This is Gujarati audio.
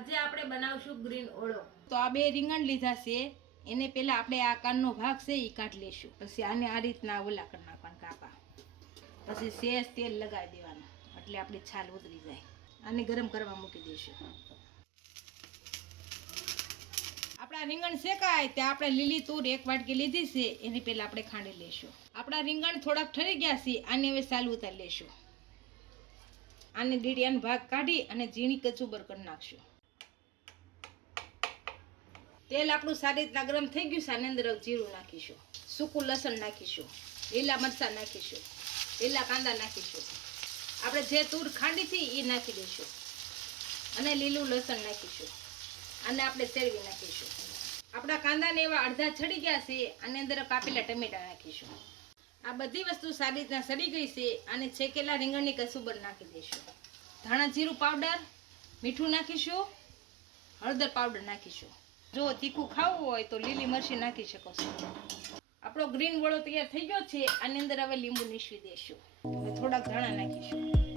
આજે આપણે બનાવશું ગ્રીન ઓળો. તો આ બે રીંગણ લીધા છે, એને પહેલા આપણે આ કાનનો ભાગ છે એ કાઢી લેશું. પછી આને આ રીતના ઓલા કરી નાખવાના કાપા. પછી સેજ તેલ લગાવી દેવાનું એટલે આપણી છાલ ઉતરી જાય. આને ગરમ કરવા મૂકી દઈશું. આપણા રીંગણ શેકાય ત્યાં આપણે લીલી તૂર એક વાટકી લીધી છે, એની પહેલા આપણે ખાંડી લેશું. આપણા રીંગણ થોડાક ઠરી ગયા છે, આને હવે સાલ ઉતારી લેશું. આને ડીડિયાનો ભાગ કાઢી અને ઝીણી કચુબર કરી નાખશું. તેલ આપણું સારી રીતના ગરમ થઈ ગયું છે. આની અંદર જીરું નાખીશું, સૂકું લસણ નાખીશું, લીલા મરચાં નાખીશું, લીલા કાંદા નાખીશું. આપણે જે તૂર ખાંડી હતી એ નાખી દઈશું અને લીલું લસણ નાખીશું. આને આપણે શેરવી નાખીશું. આપણા કાંદાને એવા અડધા છડી ગયા છે. આની અંદર કાપેલા ટમેટા નાખીશું. આ બધી વસ્તુ સારી રીતના સડી ગઈ છે. અને છેકેલા રીંગણની કસુબર નાખી દઈશું. ધાણા જીરું પાવડર, મીઠું નાખીશું, હળદર પાવડર નાખીશું. જો તીખું ખાવું હોય તો લીલી મરચી નાખી શકો છો. આપણો ગ્રીન ઓળો તૈયાર થઈ ગયો છે. આની અંદર હવે લીંબુ નીસવી દઈશું. થોડાક ધાણા નાખીશું.